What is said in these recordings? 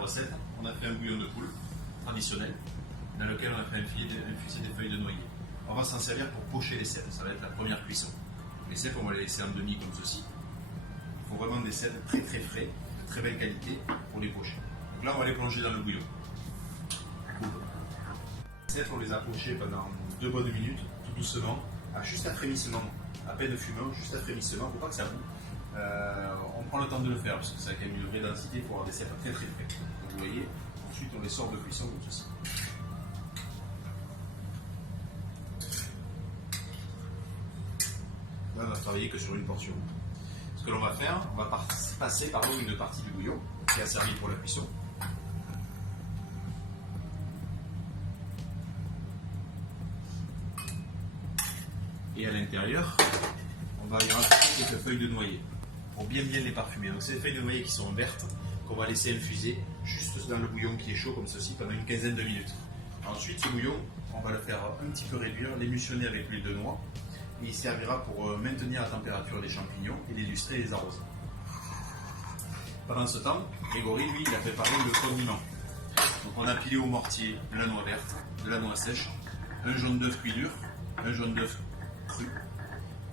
recette, on a fait un bouillon de poule traditionnel dans lequel on a fait infuser des feuilles de noyer. On va s'en servir pour pocher les cèpes, ça va être la première cuisson. Les cèpes, on va les laisser en demi comme ceci. Il faut vraiment des cèpes très très frais, de très belle qualité pour les pocher. Donc là, on va les plonger dans le bouillon. Les cèpes, on les a pochés pendant 2 bonnes minutes, tout doucement, juste à frémissement, à peine fumant, juste à frémissement, il ne faut pas que ça boue. On prend le temps de le faire parce que ça a quand même une vraie densité, il faut avoir des cèpes très très frais. Donc, vous voyez, ensuite on les sort de cuisson comme ceci. Là, on va travailler que sur une portion. Ce que l'on va faire, on va passer une partie du bouillon qui a servi pour la cuisson. Et à l'intérieur, on va y rajouter quelques feuilles de noyer pour bien les parfumer. Donc c'est des feuilles de noyer qui sont vertes qu'on va laisser infuser juste dans le bouillon qui est chaud comme ceci pendant une quinzaine de minutes. Ensuite, ce bouillon, on va le faire un petit peu réduire, l'émulsionner avec l'huile de noix. Et il servira pour maintenir la température des champignons et les lustrer et les arroser. Pendant ce temps, Grégory, lui, il a préparé le condiment. Donc on a pilé au mortier de la noix verte, de la noix sèche, un jaune d'œuf cuit dur, un jaune d'œuf cru.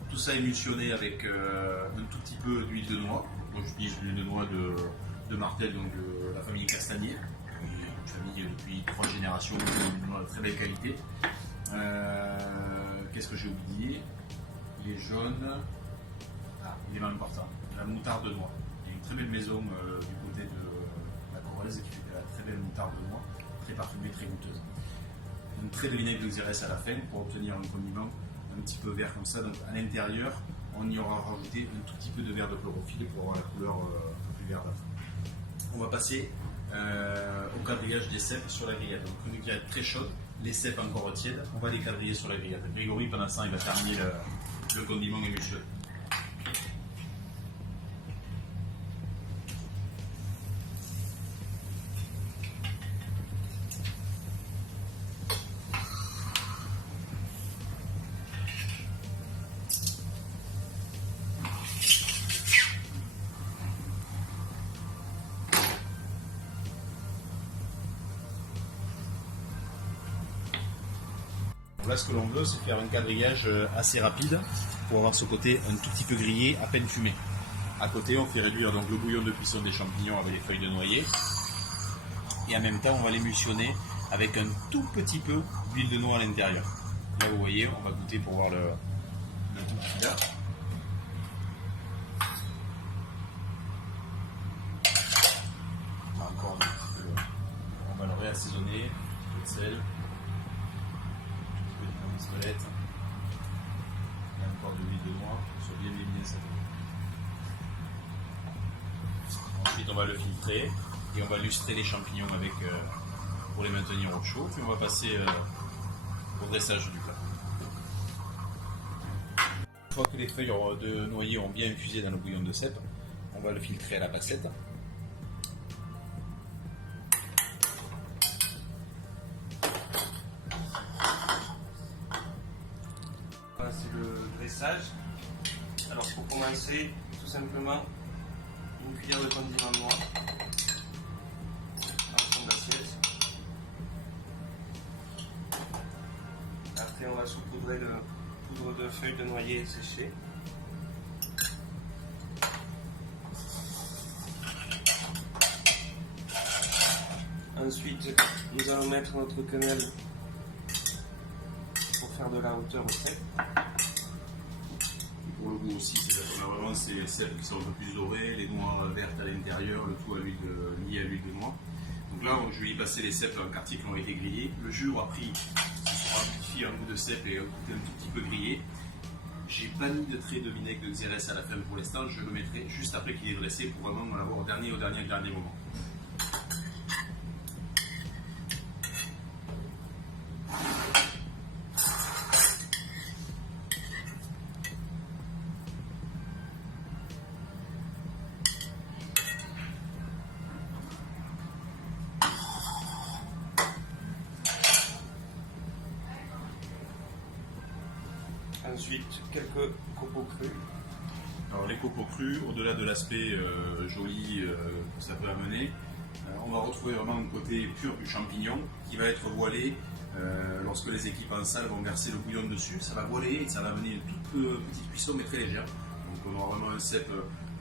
Tout ça émulsionné avec un tout petit peu d'huile de noix. Donc j'utilise l'huile de noix de Martel, donc de la famille Castagnier. Une famille depuis 3 générations, une noix de très belle qualité. Qu'est-ce que j'ai oublié? Les jaunes. Élément important, la moutarde de noix. Il y a une très belle maison du côté de la Corrèze qui fait de la très belle moutarde de noix, très parfumée, très goûteuse. Une très de vinaigre de xérès à la fin pour obtenir un condiment un petit peu vert comme ça. Donc à l'intérieur, on y aura rajouté un tout petit peu de verre de chlorophylle pour avoir la couleur un peu plus verdâtre. On va passer au quadrillage des cèpes sur la grillade. Donc une grillade très chaude, les cèpes encore tièdes, on va les quadriller sur la grillade. Grégory, pendant ce temps, il va terminer le condiment émulsionné. Là, ce que l'on veut, c'est faire un quadrillage assez rapide pour avoir ce côté un tout petit peu grillé, à peine fumé. À côté, on fait réduire donc, le bouillon de cuisson des champignons avec les feuilles de noyer. Et en même temps, on va l'émulsionner avec un tout petit peu d'huile de noix à l'intérieur. Là, vous voyez, on va goûter pour voir le goût qu'il a. Encore un petit peu, on va le réassaisonner, un peu de sel. Squelette. Il y a encore de l'huile de noix, soit bien éliminé ça. Ensuite on va le filtrer et on va lustrer les champignons avec, pour les maintenir au chaud, puis on va passer au dressage du plat. Une fois que les feuilles de noyer ont bien infusé dans le bouillon de cèpes, on va le filtrer à la bassette. C'est le dressage. Alors pour commencer, tout simplement une cuillère de condiment noir en fond d'assiette. Après on va saupoudrer de poudre de feuilles de noyer séchées. Ensuite nous allons mettre notre quenelle pour faire de la hauteur au cèpe. Pour le goût aussi, on a vraiment ces cèpes qui sont un peu plus dorés, les noix vertes à l'intérieur, le tout lié à l'huile de noix. Donc là, je vais y passer les cèpes en quartier qui ont été grillés. Le jus aura pris, ce sera amplifié un goût de cèpe et un goût un tout petit peu grillé. J'ai pas mis de trait de vinaigre de xérès à la fin pour l'instant, je le mettrai juste après qu'il est dressé pour vraiment l'avoir au dernier moment. Ensuite, quelques copeaux crus. Alors les copeaux crus, au-delà de l'aspect joli que ça peut amener, On va retrouver vraiment un côté pur du champignon qui va être voilé lorsque les équipes en salle vont verser le bouillon dessus. Ça va voiler et ça va amener une toute petite cuisson mais très légère. Donc on aura vraiment un cèpe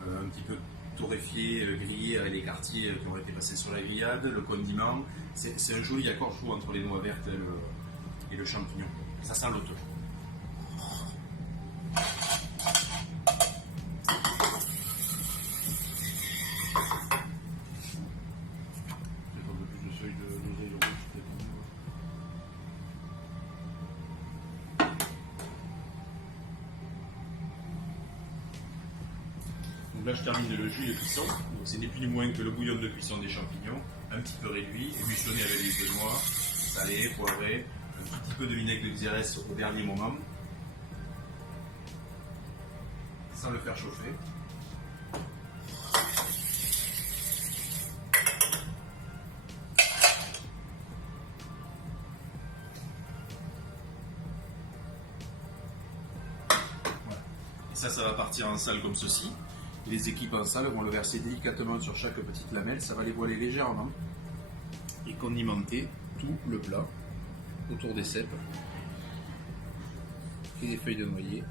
un petit peu torréfié, grillé avec les quartiers qui ont été passés sur la grillade, le condiment. C'est un joli accord, je trouve, entre les noix vertes et le champignon. Ça sent l'automne. Donc là, je termine le jus de cuisson. C'est ni plus ni moins que le bouillon de cuisson des champignons, un petit peu réduit, ébullitionné avec des œufs noirs, salé, poivré, un tout petit peu de vinaigre de xérès au dernier moment, sans le faire chauffer. Voilà. Et ça va partir en salle comme ceci. Les équipes en salle vont le verser délicatement sur chaque petite lamelle, ça va les voiler légèrement et condimenter tout le plat autour des cèpes et des feuilles de noyer.